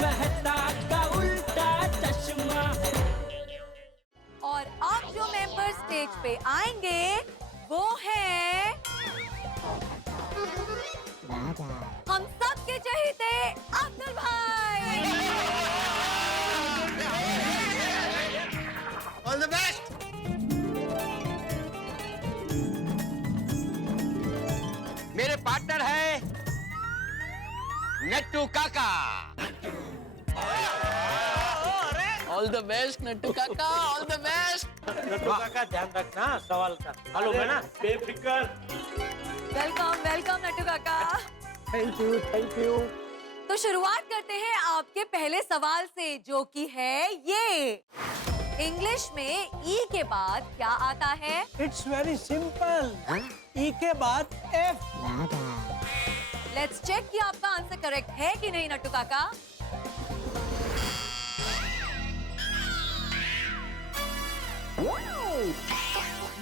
मेहता का उल्टा चश्मा। और अब जो मेंबर स्टेज पे आएंगे वो है हम सबके चहेते अब्दुल भाई। All the best. मेरे पार्टनर है नट्टू काका। ऑल द बेस्ट नट्टू काका, ऑल द बेस्ट। नट्टू काका ध्यान रखना सवाल का, मालूम है ना? बेफिक्र। वेलकम वेलकम नट्टू काका। Thank you thank you. तो शुरुआत करते हैं आपके पहले सवाल से, जो कि है ये। इंग्लिश में ई के बाद क्या आता है? It's very simple. ई के बाद एफ। लेट्स चेक कि आपका आंसर करेक्ट है कि नहीं नट्टू काका।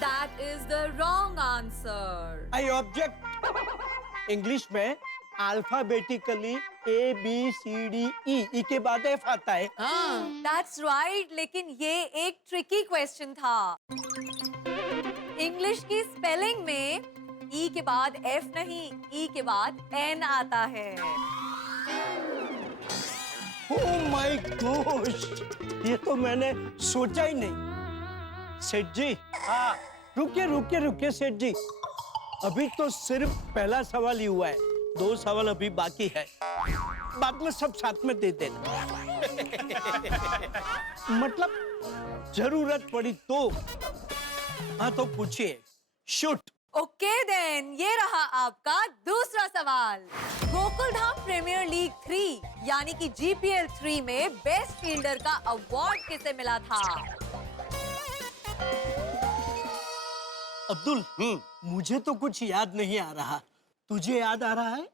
That is the wrong answer. I object. English में alphabetically A B C D E के बाद एफ आता है। That's right, लेकिन ये एक ट्रिकी क्वेश्चन था। इंग्लिश की स्पेलिंग में ई के बाद एफ नहीं, ई के बाद एन आता है। ओह माय गॉश, ये तो मैंने सोचा ही नहीं। सेठ जी, हाँ रुकिए रुकिए रुकिए सेठ जी, अभी तो सिर्फ पहला सवाल ही हुआ है, 2 सवाल अभी बाकी है, बाद में सब साथ में दे देना। मतलब जरूरत पड़ी तो। हाँ तो पूछिए, शूट। ओके देन, ये रहा आपका दूसरा सवाल। गोकुलधाम प्रीमियर लीग 3 यानी कि जीपीएल 3 में बेस्ट फील्डर का अवार्ड किसे मिला था? अब्दुल, मुझे तो कुछ याद नहीं आ रहा, तुझे याद आ रहा है?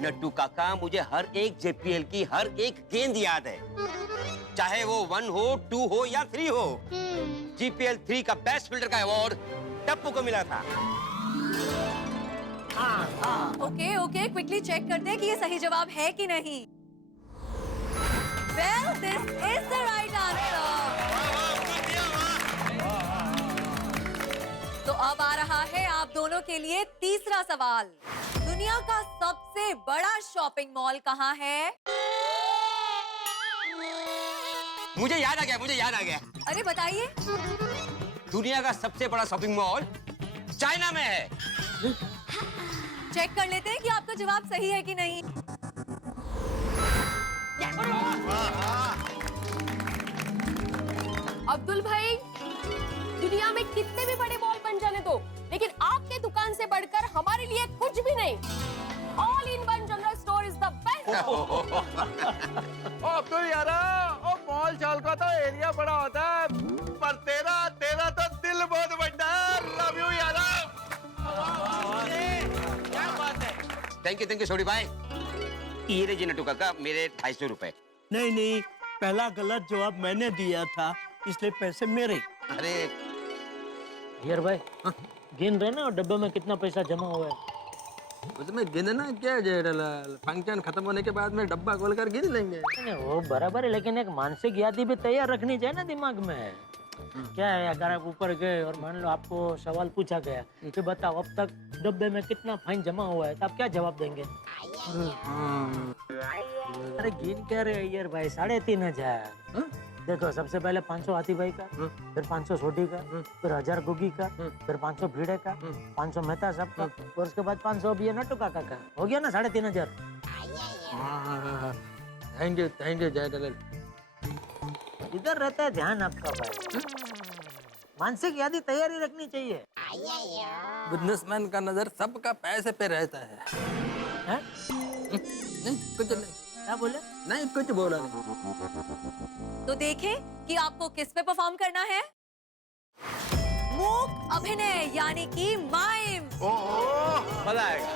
नट्टू काका, मुझे हर एक जेपीएल की हर एक गेंद याद है, चाहे वो 1 हो, 2 हो या 3 हो। जीपीएल 3 का बेस्ट फील्डर का अवार्ड टप्पू को मिला था। ओके ओके, क्विकली चेक करते हैं कि ये सही जवाब है कि नहीं। Well, this is the right answer. तो अब आ रहा है आप दोनों के लिए तीसरा सवाल। दुनिया का सबसे बड़ा शॉपिंग मॉल कहाँ है? मुझे याद आ गया, मुझे याद आ गया। अरे बताइए। दुनिया का सबसे बड़ा शॉपिंग मॉल चाइना में है। चेक कर लेते हैं कि आपका जवाब सही है कि नहीं। अब्दुल भाई, दुनिया में कितने भी बड़े मॉल बन जाने दो, लेकिन आपके दुकान से बढ़कर हमारे लिए कुछ भी नहीं। All in one general store is the best. ओ अब्दुल यारा, ओ मॉल चाल का तो एरिया बड़ा होता है, पर तेरा तो दिल बहुत बड़ा है। लव यू यारा। क्या बात है। थैंक यू छोटी भाई। ये रहे जी नट्टू काका, मेरे 250 रुपए। नहीं नहीं, पहला गलत जवाब मैंने दिया था, इसलिए पैसे मेरे। अरे यार भाई, गिन रहे ना और डब्बे में कितना पैसा जमा हुआ है? उसमें गिनना क्या जेठालाल, फंक्शन खत्म होने के बाद में डब्बा खोलकर गिन लेंगे। नहीं वो बराबर है, लेकिन एक मानसिक यादी भी तैयार रखनी चाहिए ना दिमाग में। क्या है, अगर आप ऊपर गए और मान लो आपको सवाल पूछा गया कि बताओ अब तक डब्बे में कितना फाइन जमा हुआ है, तो आप क्या जवाब देंगे? अरे गिन क्या रहे यार भाई, 3,500। देखो, सबसे पहले 500 हाथी भाई का, फिर 500 सोडी का, फिर 1000 गुगी का, फिर 500 भीड़े का, 500 मेहता साहब का, और उसके बाद 500 अभी नट्टू काका का। हो गया ना 3,500। Thank you Jethalal. इधर रहता है ध्यान आपका भाई, मानसिक यादी तैयारी रखनी चाहिए। बिजनेसमैन का नजर सबका पैसे पे रहता है। हैं? नहीं कुछ नहीं। क्या बोले? नहीं कुछ बोला नहीं। तो देखें कि आपको किस पे परफॉर्म करना है। मूक अभिनय यानी कि माइम। मजा आएगा।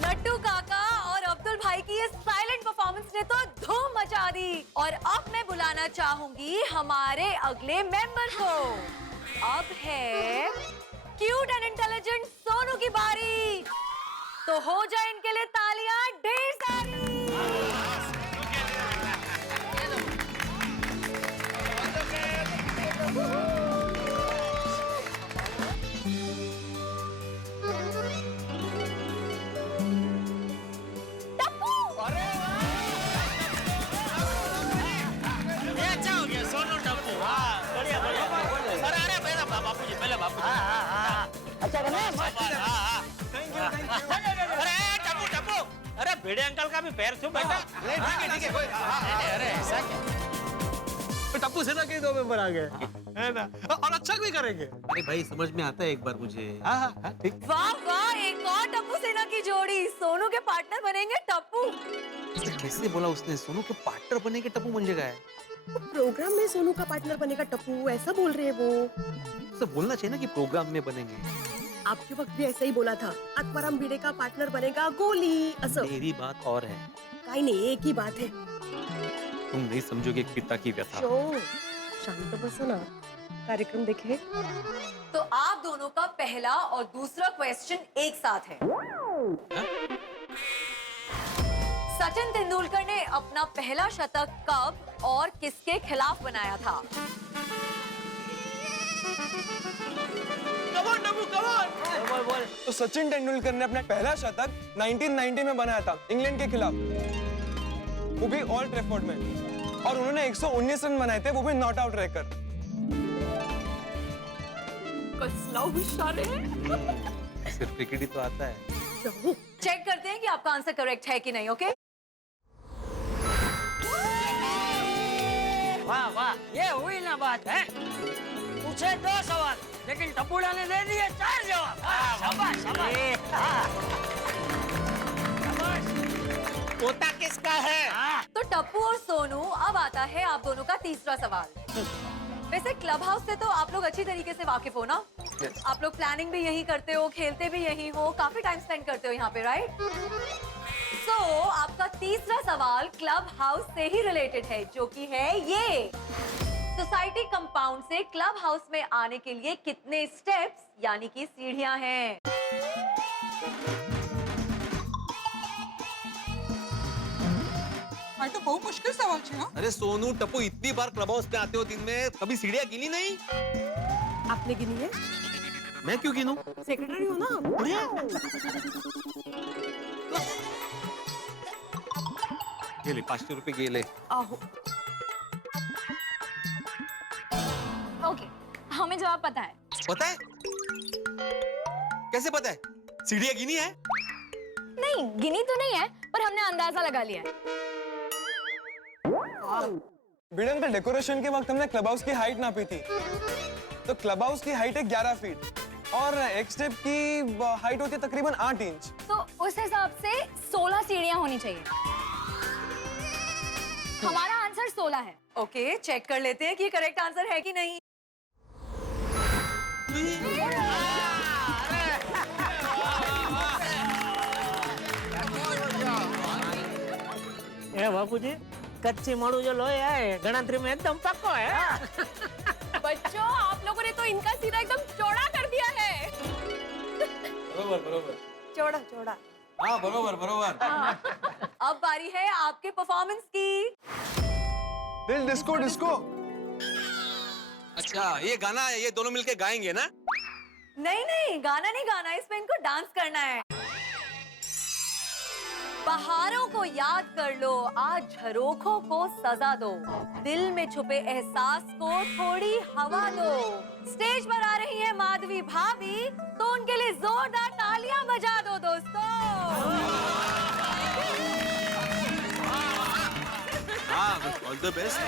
नट्टू काका और अब्दुल भाई की ये साइलेंट परफॉर्मेंस ने तो धूम मचा दी। और अब मैं बुलाना चाहूंगी हमारे अगले मेंबर को। अब है क्यूट एंड इंटेलिजेंट सोनू की बारी। तो हो जाए इनके लिए तालियां ढेर सारी। अरे भिड़े अंकल का भी पैर छू बेटा। ठीक है कोई अरे ऐसा क्या? टप्पू सेना के 2 मेंबर आ गए, है ना? और अच्छा भी करेंगे। अरे भाई समझ में आता है एक बार मुझे। ठीक। वाह वाह, एक और टप्पू सेना की जोड़ी। सोनू के पार्टनर बनेंगे टप्पू। कैसे बोला उसने? सोनू के पार्टनर बने के टप्पू बन जाएगा। प्रोग्राम में सोनू का पार्टनर बनेगा टप्पू, ऐसा बोल रहे हैं वो। तो बोलना चाहिए ना कि प्रोग्राम में बनेंगे। आपके वक्त भी ऐसा ही बोला था, अकबरम भिड़े का पार्टनर बनेगा गोली असं। मेरी बात और है, काही नहीं, एक ही बात है। तुम नहीं समझोगे एक पिता की व्यथा। शांत बसो ना, कार्यक्रम देखे। तो आप दोनों का पहला और दूसरा क्वेश्चन एक साथ है। सचिन तेंदुलकर ने अपना पहला शतक कब और किसके खिलाफ बनाया था? तो सचिन तेंदुलकर ने अपना पहला शतक 1990 में बनाया था इंग्लैंड के खिलाफ, वो भी ओल्ड ट्रैफोर्ड में, और उन्होंने 119 रन बनाए थे, वो भी नॉट आउट रहकर। सिर्फ क्रिकेट ही तो आता है। चेक करते हैं कि आपका आंसर करेक्ट है कि नहीं। ओके, वाह वाह, ये हुई ना बात है। पूछे 2 सवाल लेकिन टपुड़ा ने दे दिए 4 जवाब। शाबाश शाबाश। पोता किसका है? तो टप्पू और सोनू, अब आता है आप दोनों का तीसरा सवाल। वैसे क्लब हाउस से तो आप लोग अच्छी तरीके से वाकिफ हो ना? आप लोग प्लानिंग भी यही करते हो, खेलते भी यही हो, काफी टाइम स्पेंड करते हो यहाँ पे, राइट? सो आपका तीसरा सवाल क्लब हाउस से ही रिलेटेड है, जो कि है ये: सोसाइटी कंपाउंड से क्लब हाउस में आने के लिए कितने स्टेप्स यानी कि सीढ़ियां हैं? तो बहुत मुश्किल सवाल है ना? अरे सोनू टप्पू, इतनी बार क्लब हाउस में आते हो दिन में, कभी सीढ़ियाँ गिनी नहीं? आपने गिनी है? मैं क्यों गिनूं? सेक्रेटरी हो ना? गेले 500 रुपए गेले। आहो। ओके, हमें जवाब पता है। पता है? कैसे पता है? सीढ़ियाँ गिनी है? नहीं, गिनी तो नहीं है, पर हमने अंदाजा लगा लिया है। भिड़े अंकल, डेकोरेशन के वक्त हमने क्लब हाउस की हाइट नापी थी, तो क्लब हाउस की हाइट है 11 फीट और एक स्टेप की हाइट होती है तकरीबन 8 इंच। तो उस हिसाब से 16 सीढ़ियां होनी चाहिए। हमारा आंसर 16 है। ओके, चेक कर लेते हैं कि करेक्ट आंसर है कि नहीं। ए बापूजी, कच्ची मड़ू जो लोहे है गणतरी में एकदम पक्को है। बच्चों, आप लोगों ने तो इनका सीधा एकदम चौड़ा कर दिया है। बरोबर। चौड़ा चौड़ा। हाँ बरोबर। अब बारी है आपके परफॉर्मेंस की। दिल डिस्को डिस्को। अच्छा, ये गाना ये दोनों मिलके गाएंगे ना? नहीं नहीं, गाना नहीं गाना, इसमें इनको डांस करना है। बहारों को याद कर लो, आज झरोखों को सजा दो, दिल में छुपे एहसास को थोड़ी हवा दो। स्टेज पर आ रही है माधवी भाभी, तो उनके लिए जोरदार तालियां बजा दो दोस्तों। All the best.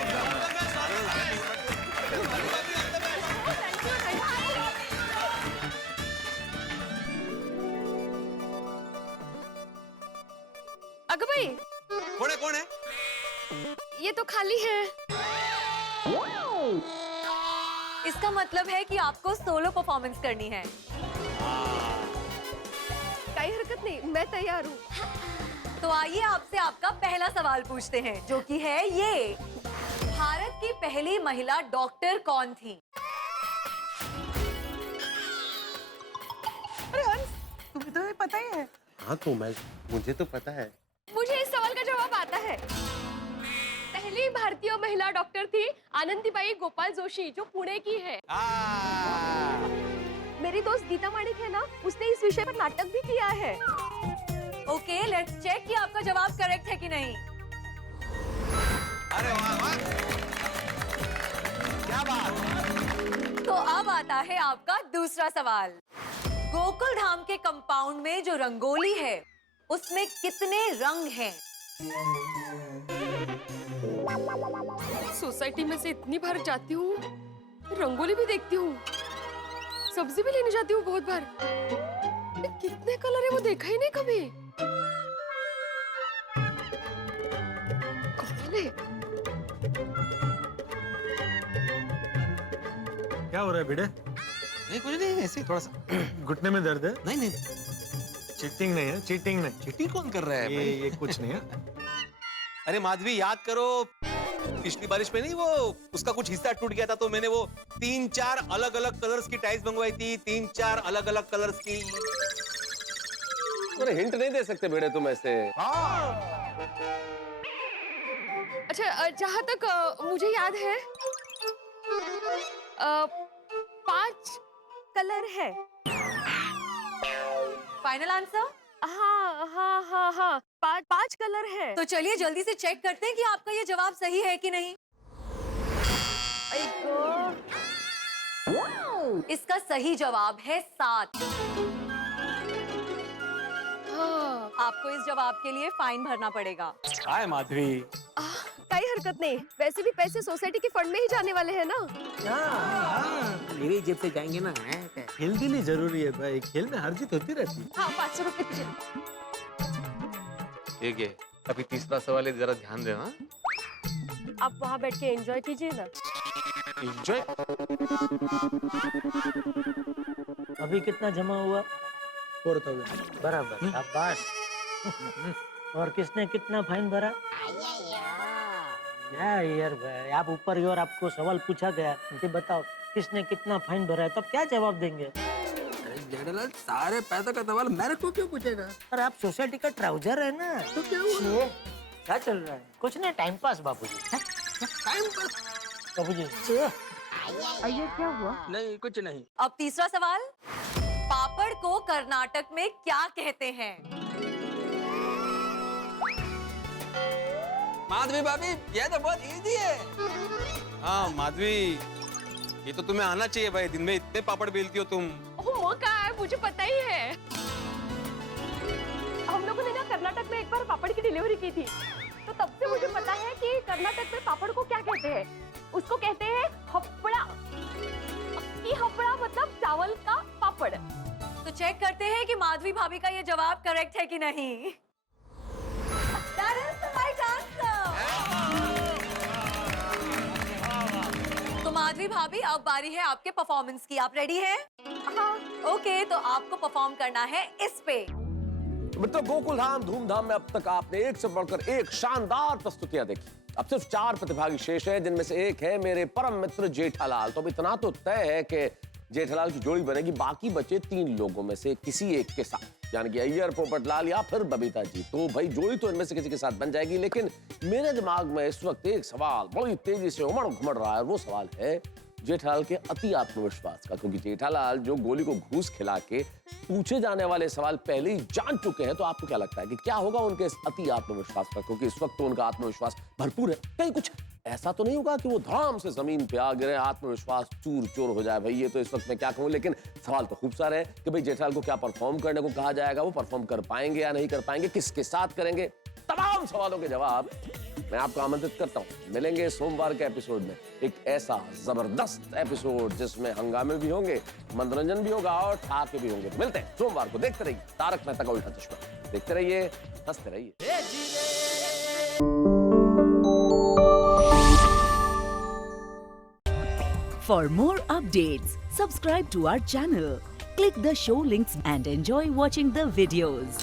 अगर भाई, कौन है? ये तो खाली है। इसका मतलब है कि आपको सोलो परफॉर्मेंस करनी है। कोई हरकत नहीं, मैं तैयार हूँ। तो आइए आपसे आपका पहला सवाल पूछते हैं, जो कि है ये: भारत की पहली महिला डॉक्टर कौन थी? हाँ तो मुझे तो पता है। मुझे इस सवाल का जवाब आता है। पहली भारतीय महिला डॉक्टर थी आनंदीबाई गोपाल जोशी, जो पुणे की है। मेरी दोस्त गीता माणिक है ना, उसने इस विषय पर नाटक भी किया है। ओके, लेट्स चेक कि आपका जवाब करेक्ट है कि नहीं। अरे वाह वाह, क्या बात। तो अब आता है आपका दूसरा सवाल। गोकुल धाम के कंपाउंड में जो रंगोली है, उसमें कितने रंग हैं? सोसाइटी में से इतनी बार जाती हूँ, रंगोली भी देखती हूँ, सब्जी भी लेने जाती हूँ बहुत बार। कितने कलर है वो देखा ही नहीं कभी। कौन है? क्या हो रहा है भिड़े? नहीं कुछ नहीं, ऐसे ही थोड़ा सा घुटने में दर्द है? नहीं नहीं, चीटिंग नहीं है, चीटिंग नहीं। चीटिंग कौन कर रहा है भाई? ये कुछ नहीं है। अरे माधवी, याद करो पिछली बारिश में नहीं वो उसका कुछ हिस्सा टूट गया था, तो मैंने वो 3-4 अलग अलग कलर्स की टाइल्स मंगवाई थी, 3-4 अलग अलग कलर्स की। अरे हिंट नहीं दे सकते बेटे तुम ऐसे। अच्छा, जहाँ तक मुझे याद है 5 कलर है। Final answer? हाँ हाँ हाँ हाँ, 5 कलर है। तो चलिए जल्दी से चेक करते हैं कि आपका ये जवाब सही है कि नहीं। इसका सही जवाब है 7। हाँ। आपको इस जवाब के लिए फाइन भरना पड़ेगा। हाय माधवी। कोई हरकत नहीं, वैसे भी पैसे सोसाइटी के फंड में ही जाने वाले हैं ना। मेरी जेब से जाएंगे ना। खेल दिली जरूरी है भाई, खेल में हार जीत होती रहती है। हाँ, 500 रुपए दीजिए। ठीक है, अभी तीसरा सवाल है, जरा ध्यान देना। आप वहाँ बैठ के एंजॉय कीजिए ना। एंजॉय? अभी कितना जमा हुआ? 4000 बराबर, शाबाश। और किसने कितना फाइन भरा? यार भाई, आप ऊपर की ओर आपको सवाल पूछा गया कि बताओ किसने कितना फाइन भरा है, तब क्या जवाब देंगे? अरे जेठालाल, सारे पैसे का सवाल मेरे को क्यों पूछेगा? अरे आप सोसाइटी का ट्राउजर है ना। तो क्या हुआ? क्या चल रहा है? कुछ नहीं, टाइम पास बापूजी। Time pass? बापूजी ये क्या हुआ? नहीं, कुछ नहीं। अब तीसरा सवाल। पापड़ को कर्नाटक में क्या कहते हैं? माधवी भाभी, ये तो बहुत इजी है। हाँ माधवी, ये तो तुम्हें आना चाहिए भाई, दिन में इतने पापड़ बेलती हो तुम। ओह, मौका है, मुझे पता ही है। हम लोगों ने ना कर्नाटक में एक बार पापड़ की डिलीवरी की थी, तो तब से मुझे पता है कि कर्नाटक में पापड़ को क्या कहते हैं। उसको कहते हैं हपड़ा। हपड़ा मतलब चावल का पापड़। तो चेक करते हैं कि माधवी भाभी का ये जवाब करेक्ट है कि नहीं। That is the right answer. तो माधवी भाभी, अब बारी है आपके परफॉर्मेंस की। आप रेडी हैं? हाँ। ओके, तो आपको परफॉर्म करना है इस पे। तो गोकुल धाम धूमधाम में अब तक आपने एक से बढ़कर एक शानदार प्रस्तुतियां देखी। अब सिर्फ 4 प्रतिभागी शेष हैं, जिनमें से एक है मेरे परम मित्र जेठालाल। तो अब इतना तो तय है कि जेठालाल की जोड़ी बनेगी, बाकी बचे 3 लोगों में से किसी एक के साथ, यानी कि अय्यर, पोपटलाल या फिर बबीता जी। तो भाई जोड़ी तो इनमें से किसी के साथ बन जाएगी, लेकिन मेरे दिमाग में इस वक्त एक सवाल बड़ी तेजी से उमड़ घुमड़ रहा है। वो सवाल है जेठालाल के अति आत्मविश्वास का, क्योंकि जेठालाल जो गोली को घूस खिला के पूछे जाने वाले सवाल पहले ही जान चुके हैं। तो आपको क्या लगता है कि क्या होगा उनके इस अति आत्मविश्वास का? क्योंकि इस वक्त तो उनका आत्मविश्वास भरपूर है, कहीं कुछ ऐसा तो नहीं होगा कि वो धड़ाम से जमीन पे आ गिरे, आत्मविश्वास चूर चूर हो जाए। भाई ये तो इस वक्त मैं क्या कहूँ, लेकिन सवाल तो खूब सारे हैं कि भाई जेठालाल को क्या परफॉर्म करने को कहा जाएगा, वो परफॉर्म कर पाएंगे या नहीं कर पाएंगे, किसके साथ करेंगे। तमाम सवालों के जवाब मैं आपको आमंत्रित करता हूँ। मिलेंगे सोमवार के एपिसोड में, एक ऐसा जबरदस्त एपिसोड जिसमें हंगामे भी होंगे, मनोरंजन भी होगा और ठाके भी होंगे। तो मिलते हैं सोमवार को। देखते रहिए तारक मेहता का उल्टा चश्मा। देखते रहिए, हंसते रहिए। For more updates, subscribe to our channel, click the show links and enjoy watching the videos.